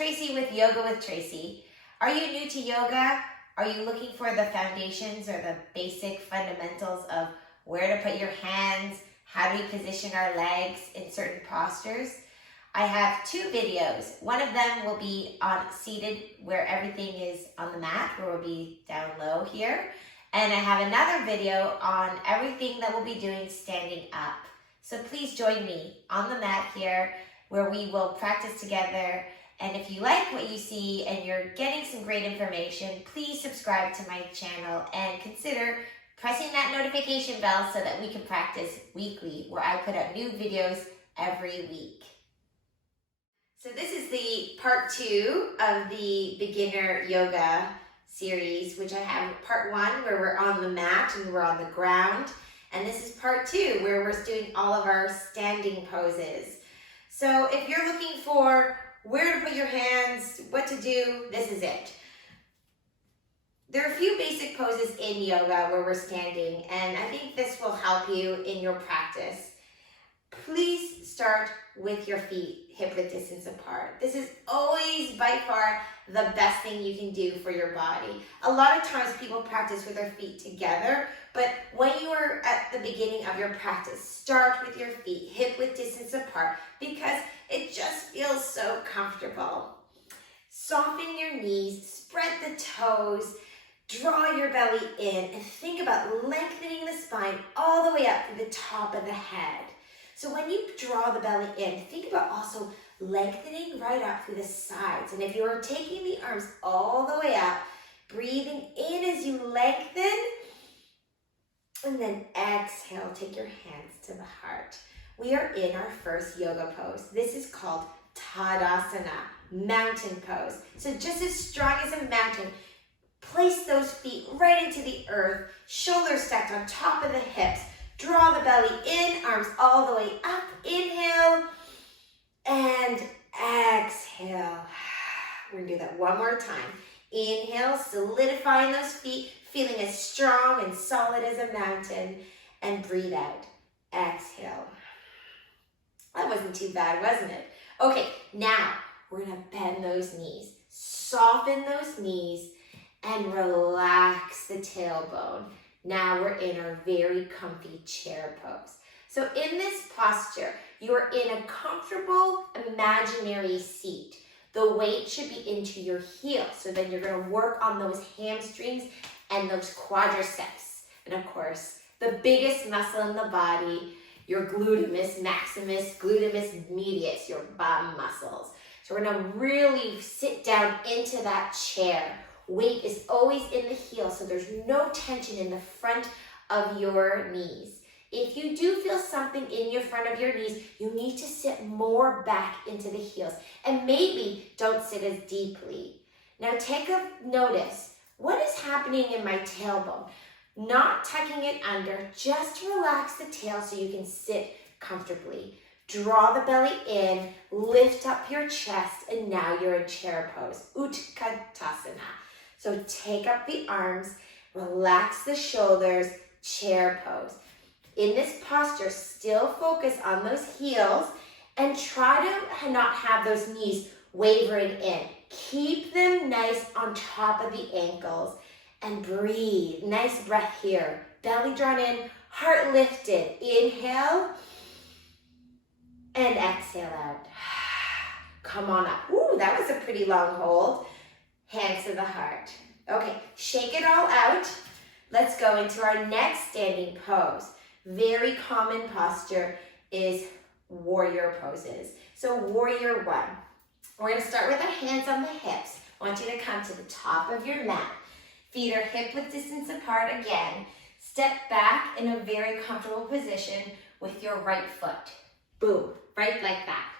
Tracie with Yoga with Tracie. Are you new to yoga? Are you looking for the foundations or the basic fundamentals of where to put your hands, how do we position our legs in certain postures? I have two videos. One of them will be on seated, where everything is on the mat, where we'll be down low here. And I have another video on everything that we'll be doing standing up. So please join me on the mat here, where we will practice together. And if you like what you see and you're getting some great information, please subscribe to my channel and consider pressing that notification bell so that we can practice weekly, where I put up new videos every week. So this is the part 2 of the beginner yoga series, which I have part 1 where we're on the mat and we're on the ground. And this is part 2 where we're doing all of our standing poses. So if you're looking for where to put your hands, what to do, this is it. There are a few basic poses in yoga where we're standing, and I think this will help you in your practice. Please start with your feet hip-width distance apart. This is always by far the best thing you can do for your body. A lot of times people practice with their feet together, but when you are at the beginning of your practice, start with your feet hip-width distance apart because it just feels so comfortable. Soften your knees, spread the toes, draw your belly in, and think about lengthening the spine all the way up to the top of the head. So when you draw the belly in, think about also lengthening right up through the sides. And if you are taking the arms all the way up, breathing in as you lengthen, and then exhale, take your hands to the heart. We are in our first yoga pose. This is called Tadasana, mountain pose. So just as strong as a mountain, place those feet right into the earth, shoulders stacked on top of the hips. Draw the belly in, arms all the way up. Inhale and exhale. We're gonna do that one more time. Inhale, solidifying those feet, feeling as strong and solid as a mountain. And breathe out. Exhale. That wasn't too bad, wasn't it? Okay, now we're gonna bend those knees. Soften those knees and relax the tailbone. Now we're in our very comfy chair pose. So in this posture, you're in a comfortable imaginary seat. The weight should be into your heels. So then you're gonna work on those hamstrings and those quadriceps. And of course, the biggest muscle in the body, your glutamus maximus, glutamus medius, your bum muscles. So we're gonna really sit down into that chair. Weight is always in the heel, so there's no tension in the front of your knees. If you do feel something in your front of your knees, you need to sit more back into the heels, and maybe don't sit as deeply. Now take a notice. What is happening in my tailbone? Not tucking it under, just relax the tail so you can sit comfortably. Draw the belly in, lift up your chest, and now you're in chair pose, Utkatasana. So take up the arms, relax the shoulders, chair pose. In this posture, still focus on those heels and try to not have those knees wavering in. Keep them nice on top of the ankles and breathe. Nice breath here. Belly drawn in, heart lifted. Inhale and exhale out. Come on up. Ooh, that was a pretty long hold. Hands to the heart. Okay, shake it all out. Let's go into our next standing pose. Very common posture is warrior poses. So warrior 1. We're gonna start with our hands on the hips. I want you to come to the top of your mat. Feet are hip-width distance apart again. Step back in a very comfortable position with your right foot. Boom, right like that.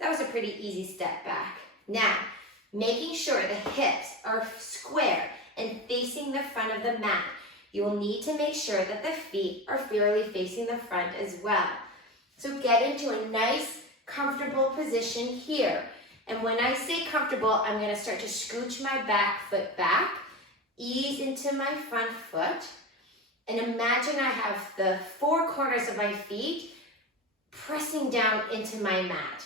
That was a pretty easy step back. Now, making sure the hips are square and facing the front of the mat. You will need to make sure that the feet are fairly facing the front as well. So get into a nice, comfortable position here. And when I say comfortable, I'm going to start to scooch my back foot back, ease into my front foot, and imagine I have the 4 corners of my feet pressing down into my mat.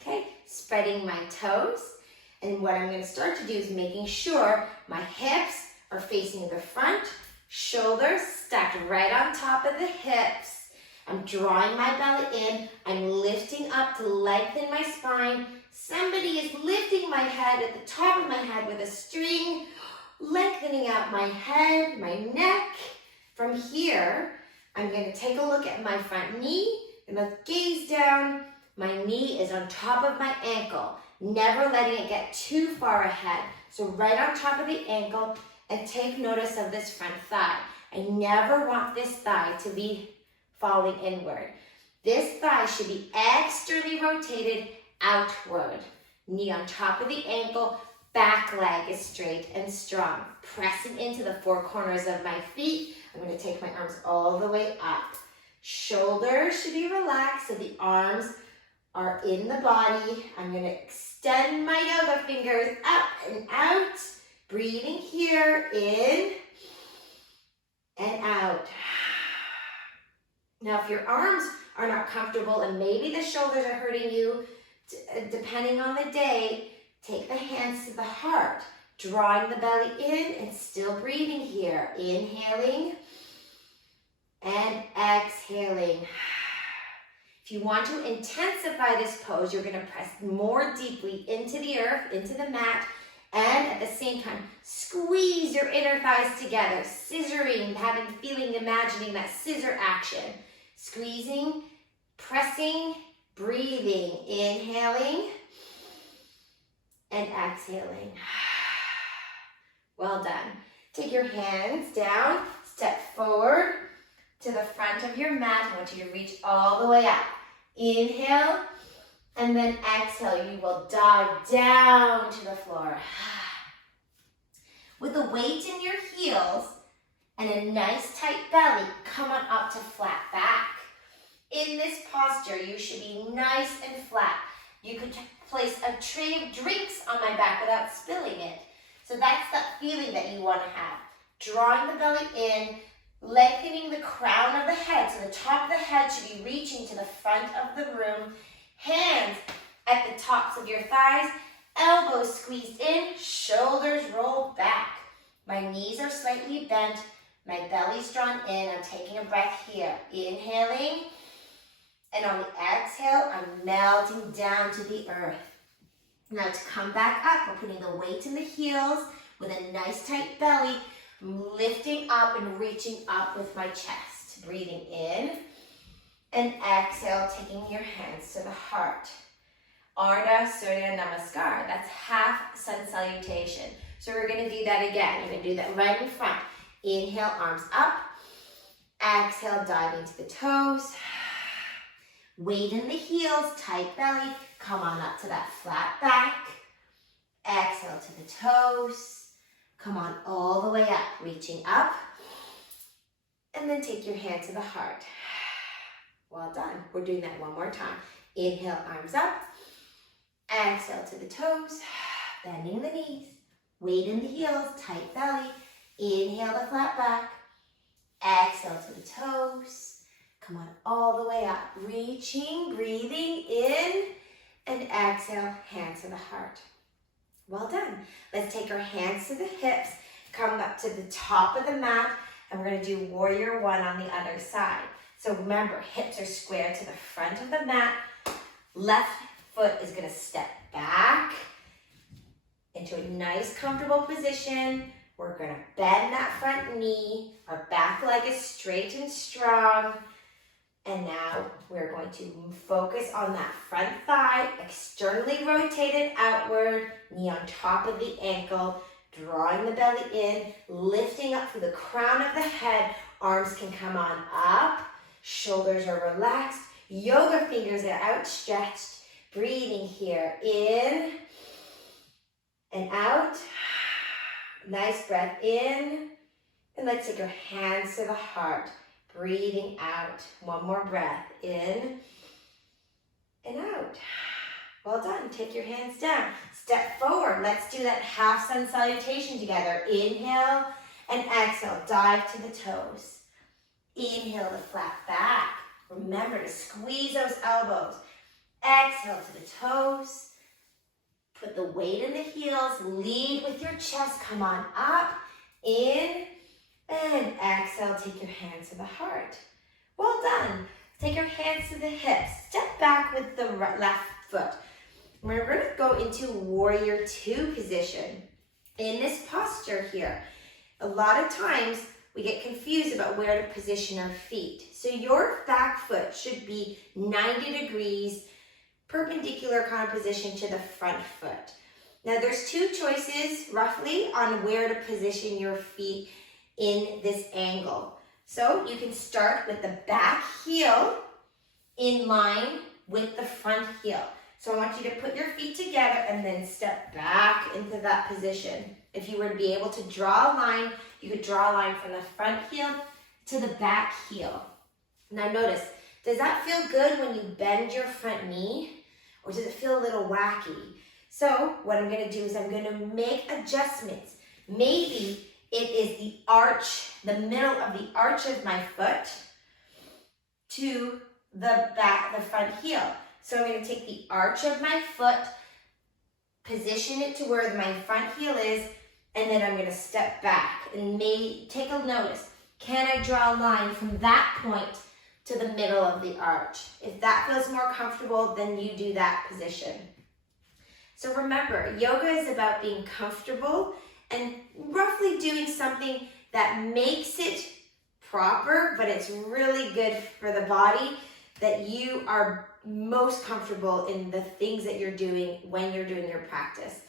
Okay, spreading my toes And what I'm going to start to do is making sure my hips are facing the front, shoulders stacked right on top of the hips. I'm drawing my belly in. I'm lifting up to lengthen my spine. Somebody is lifting my head at the top of my head with a string, lengthening out my head, my neck. From here, I'm going to take a look at my front knee and let's gaze down. My knee is on top of my ankle, never letting it get too far ahead. So right on top of the ankle, and take notice of this front thigh. I never want this thigh to be falling inward. This thigh should be externally rotated outward. Knee on top of the ankle, back leg is straight and strong. Pressing into the four corners of my feet. I'm going to take my arms all the way up. Shoulders should be relaxed so the arms are in the body. I'm going to extend my yoga fingers up and out. Breathing here, in and out. Now, if your arms are not comfortable and maybe the shoulders are hurting you, depending on the day, take the hands to the heart, drawing the belly in and still breathing here. Inhaling and exhaling. If you want to intensify this pose, you're going to press more deeply into the earth, into the mat, and at the same time, squeeze your inner thighs together, scissoring, imagining that scissor action. Squeezing, pressing, breathing, inhaling, and exhaling. Well done. Take your hands down, step forward to the front of your mat. I want you to reach all the way up. Inhale, and then exhale. You will dive down to the floor. With the weight in your heels and a nice tight belly, come on up to flat back. In this posture, you should be nice and flat. You could place a tray of drinks on my back without spilling it. So that's that feeling that you want to have. Drawing the belly in, lengthening the crown of the head. So the top of the head should be reaching to the front of the room. Hands at the tops of your thighs, elbows squeezed in, shoulders rolled back. My knees are slightly bent, my belly's drawn in. I'm taking a breath here. Inhaling, and on the exhale, I'm melting down to the earth. Now to come back up, we're putting the weight in the heels with a nice tight belly. I'm lifting up and reaching up with my chest. Breathing in and exhale, taking your hands to the heart. Ardha Surya Namaskar. That's half sun salutation. So we're going to do that again. You're going to do that right in front. Inhale, arms up. Exhale, dive into the toes. Weight in the heels, tight belly. Come on up to that flat back. Exhale to the toes. Come on all the way up, reaching up. And then take your hand to the heart. Well done. We're doing that one more time. Inhale, arms up. Exhale to the toes. Bending the knees. Weight in the heels, tight belly. Inhale the flat back. Exhale to the toes. Come on all the way up. Reaching, breathing in. And exhale, hands to the heart. Well done. Let's take our hands to the hips. Come up to the top of the mat. And we're going to do warrior one on the other side. So remember, hips are square to the front of the mat. Left foot is going to step back into a nice, comfortable position. We're going to bend that front knee. Our back leg is straight and strong. And now we're going to focus on that front thigh, externally rotated outward, knee on top of the ankle, drawing the belly in, lifting up through the crown of the head. Arms can come on up, shoulders are relaxed, yoga fingers are outstretched. Breathing here, in and out. Nice breath in. And let's take our hands to the heart. Breathing out. One more breath. In and out. Well done. Take your hands down. Step forward. Let's do that half sun salutation together. Inhale and exhale. Dive to the toes. Inhale to flat back. Remember to squeeze those elbows. Exhale to the toes. Put the weight in the heels, lead with your chest, come on up, in, and exhale, take your hands to the heart. Well done. Take your hands to the hips, step back with the left foot. We're going to go into warrior two position. In this posture here, a lot of times we get confused about where to position our feet. So your back foot should be 90 degrees perpendicular kind of position to the front foot. Now there's two choices roughly on where to position your feet in this angle. So you can start with the back heel in line with the front heel. So I want you to put your feet together and then step back into that position. If you were to be able to draw a line, you could draw a line from the front heel to the back heel. Now notice, does that feel good when you bend your front knee? Or does it feel a little wacky? So what I'm going to do is I'm going to make adjustments. Maybe it is the arch, the middle of the arch of my foot to the front heel. So I'm going to take the arch of my foot, position it to where my front heel is, and then I'm going to step back and take a notice. Can I draw a line from that point to the middle of the arch? If that feels more comfortable, then you do that position. So remember, yoga is about being comfortable and roughly doing something that makes it proper, but it's really good for the body, that you are most comfortable in the things that you're doing when you're doing your practice.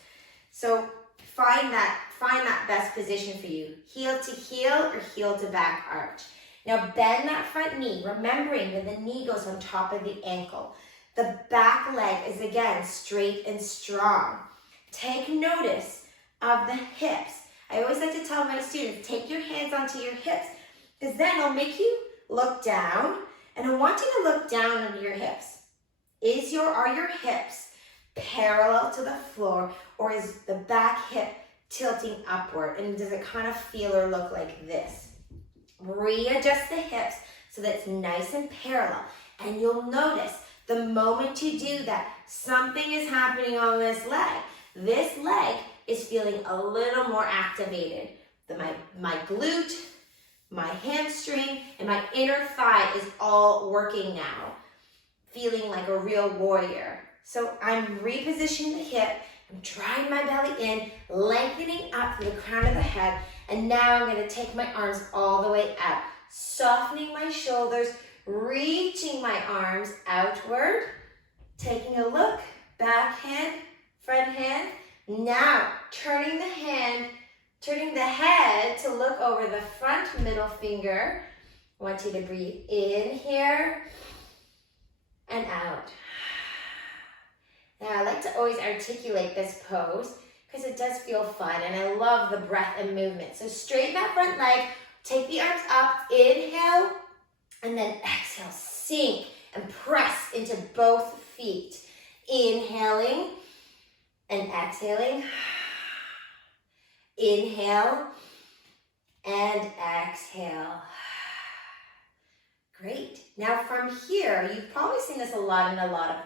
So find that best position for you. Heel to heel or heel to back arch. Now bend that front knee, remembering that the knee goes on top of the ankle. The back leg is again straight and strong. Take notice of the hips. I always like to tell my students, take your hands onto your hips, because then it'll make you look down, and I want you to look down under your hips. Are your hips parallel to the floor, or is the back hip tilting upward? And does it kind of feel or look like this? Readjust the hips so that it's nice and parallel. And you'll notice the moment you do that, something is happening on this leg. This leg is feeling a little more activated. My glute, my hamstring, and my inner thigh is all working now, feeling like a real warrior. So I'm repositioning the hip, I'm drawing my belly in, lengthening up to the crown of the head, and now I'm going to take my arms all the way out, softening my shoulders, reaching my arms outward, taking a look, back hand, front hand. Now turning the head to look over the front middle finger. I want you to breathe in here and out. Now I like to always articulate this pose because it does feel fun, and I love the breath and movement. So straighten that front leg, take the arms up, inhale, and then exhale, sink and press into both feet. Inhaling and exhaling. Inhale and exhale. Great. Now from here, you've probably seen this a lot in a lot of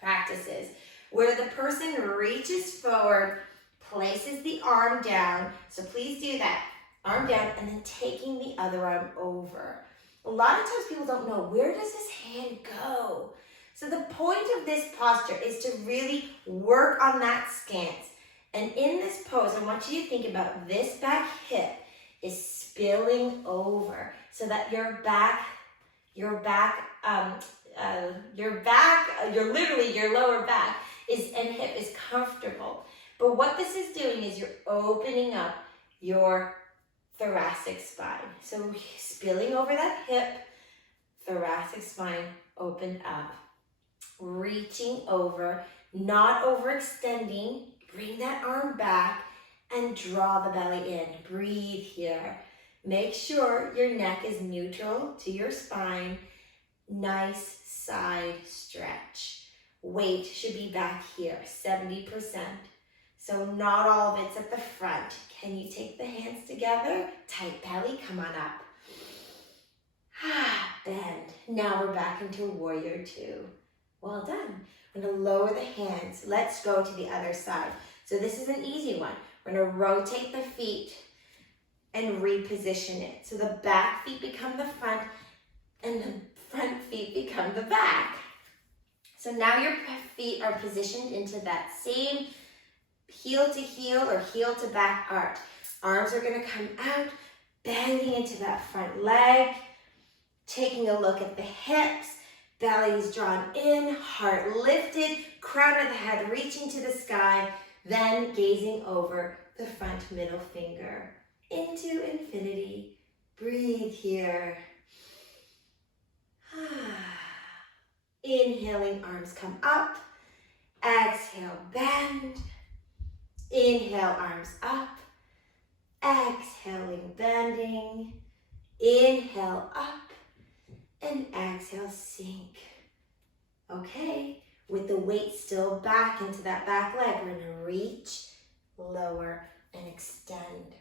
practices, where the person reaches forward, places the arm down. So please do that. Arm down, and then taking the other arm over. A lot of times people don't know, where does this hand go? So the point of this posture is to really work on that stance. And in this pose, I want you to think about this back hip is spilling over so that your lower back and hip is comfortable. But what this is doing is you're opening up your thoracic spine. So spilling over that hip, thoracic spine open up. Reaching over, not overextending. Bring that arm back and draw the belly in. Breathe here. Make sure your neck is neutral to your spine. Nice side stretch. Weight should be back here, 70%. So not all of it's at the front. Can you take the hands together? Tight belly, come on up. Bend. Now we're back into warrior two. Well done. I'm going to lower the hands. Let's go to the other side. So this is an easy one. We're going to rotate the feet and reposition it. So the back feet become the front and the front feet become the back. So now your feet are positioned into that same heel to heel or heel to back arch. Arms are going to come out, bending into that front leg, taking a look at the hips, belly's drawn in, heart lifted, crown of the head reaching to the sky, then gazing over the front middle finger into infinity. Breathe here. Inhaling, arms come up. Exhale, bend. Inhale, arms up. Exhaling, bending. Inhale, up. And exhale, sink. Okay, with the weight still back into that back leg, we're gonna reach, lower, and extend.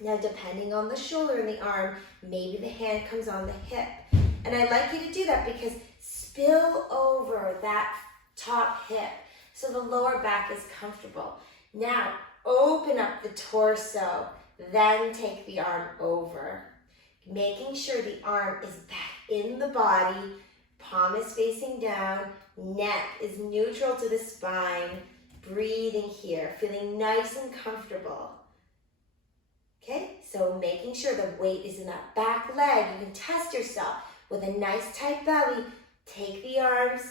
Now, depending on the shoulder and the arm, maybe the hand comes on the hip. And I like you to do that because spill over that top hip so the lower back is comfortable. Now, open up the torso, then take the arm over. Making sure the arm is back in the body, palm is facing down, neck is neutral to the spine, breathing here, feeling nice and comfortable. Okay, so making sure the weight is in that back leg. You can test yourself with a nice tight belly. Take the arms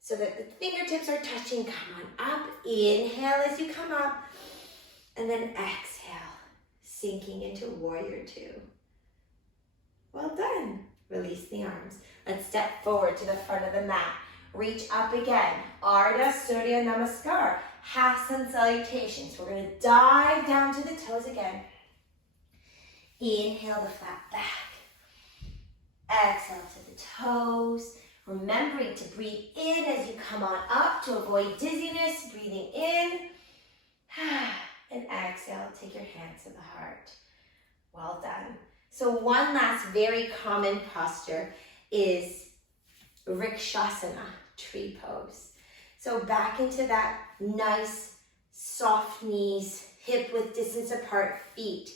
so that the fingertips are touching. Come on up. Inhale as you come up. And then exhale, sinking into warrior two. Well done. Release the arms. Let's step forward to the front of the mat. Reach up again. Ardha Surya Namaskar. Half sun salutations. We're going to dive down to the toes again. Inhale the flat back. Exhale to the toes. Remembering to breathe in as you come on up to avoid dizziness. Breathing in. And exhale. Take your hands to the heart. Well done. So one last very common posture is Vrikshasana, tree pose. So back into that nice, soft knees, hip width distance apart feet.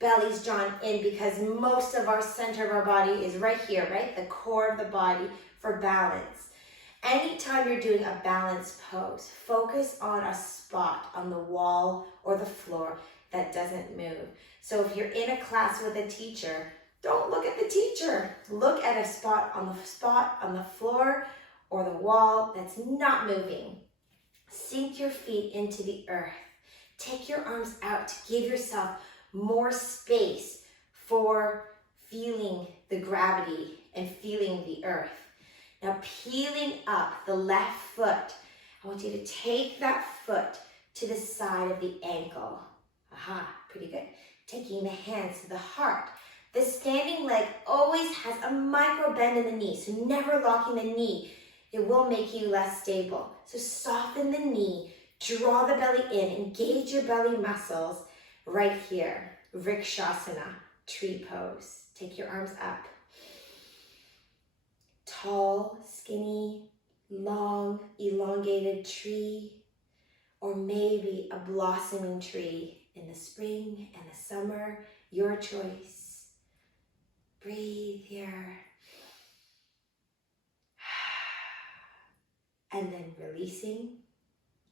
Belly's drawn in because most of our center of our body is right here, right? The core of the body for balance. Anytime you're doing a balance pose, focus on a spot on the wall or the floor that doesn't move. So if you're in a class with a teacher, don't look at the teacher. Look at a spot on the floor or the wall that's not moving. Sink your feet into the earth. Take your arms out to give yourself more space for feeling the gravity and feeling the earth. Now peeling up the left foot, I want you to take that foot to the side of the ankle. Aha, pretty good. Taking the hands to the heart. The standing leg always has a micro bend in the knee, so never locking the knee. It will make you less stable. So soften the knee, draw the belly in, engage your belly muscles right here. Vrikshasana, tree pose. Take your arms up. Tall, skinny, long, elongated tree, or maybe a blossoming tree in the spring and the summer, your choice. Breathe here. And then releasing.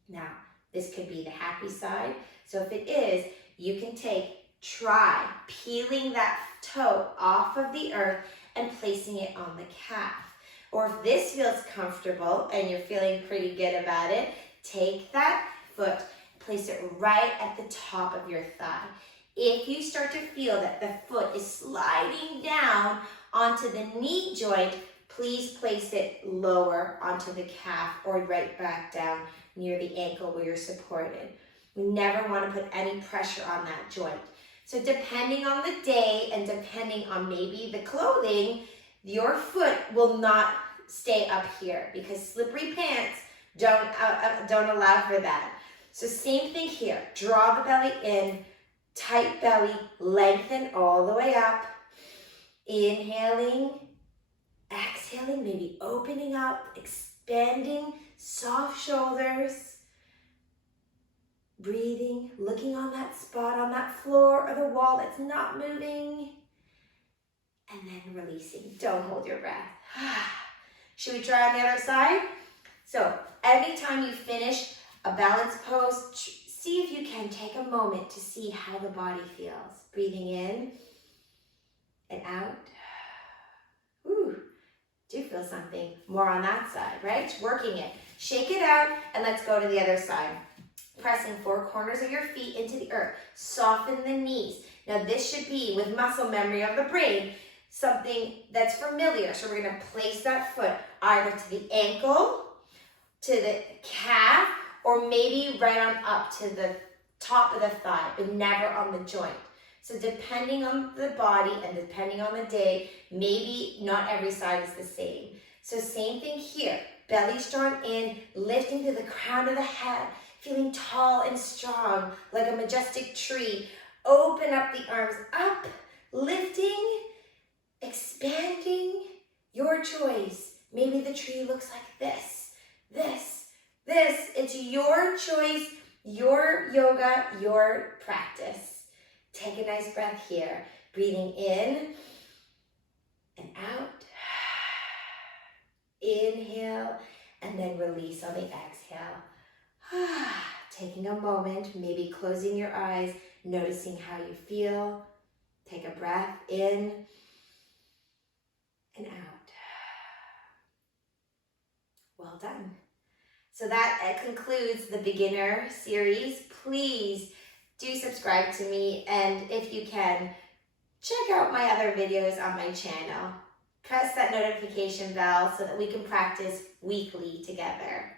Now, this could be the happy side. So if it is, you can try peeling that toe off of the earth and placing it on the calf. Or if this feels comfortable and you're feeling pretty good about it, take that foot, place it right at the top of your thigh. If you start to feel that the foot is sliding down onto the knee joint, please place it lower onto the calf or right back down near the ankle where you're supported. We never want to put any pressure on that joint. So depending on the day and depending on maybe the clothing, your foot will not stay up here because slippery pants don't allow for that. So same thing here. Draw the belly in, tight belly, lengthen all the way up. Inhaling, exhaling, maybe opening up, expanding expanding, soft shoulders. Breathing, looking on that spot on that floor or the wall that's not moving. And then releasing. Don't hold your breath. Should we try on the other side? So anytime you finish a balance pose, see if you can take a moment to see how the body feels. Breathing in and out. Ooh, do feel something more on that side, right? Working it. Shake it out and let's go to the other side. Pressing 4 corners of your feet into the earth. Soften the knees. Now this should be, with muscle memory of the brain, something that's familiar. So we're going to place that foot either to the ankle, to the calf, or maybe right on up to the top of the thigh, but never on the joint. So depending on the body and depending on the day, maybe not every side is the same. So same thing here. Belly's drawn in, lifting to the crown of the head, feeling tall and strong like a majestic tree. Open up the arms up, lifting, expanding, your choice. Maybe the tree looks like this, this. It's your choice, your yoga, your practice. Take a nice breath here. Breathing in and out. Inhale and then release on the exhale. Taking a moment, maybe closing your eyes, noticing how you feel. Take a breath in and out. Well done. So that concludes the beginner series. Please do subscribe to me, and if you can, check out my other videos on my channel. Press that notification bell so that we can practice weekly together.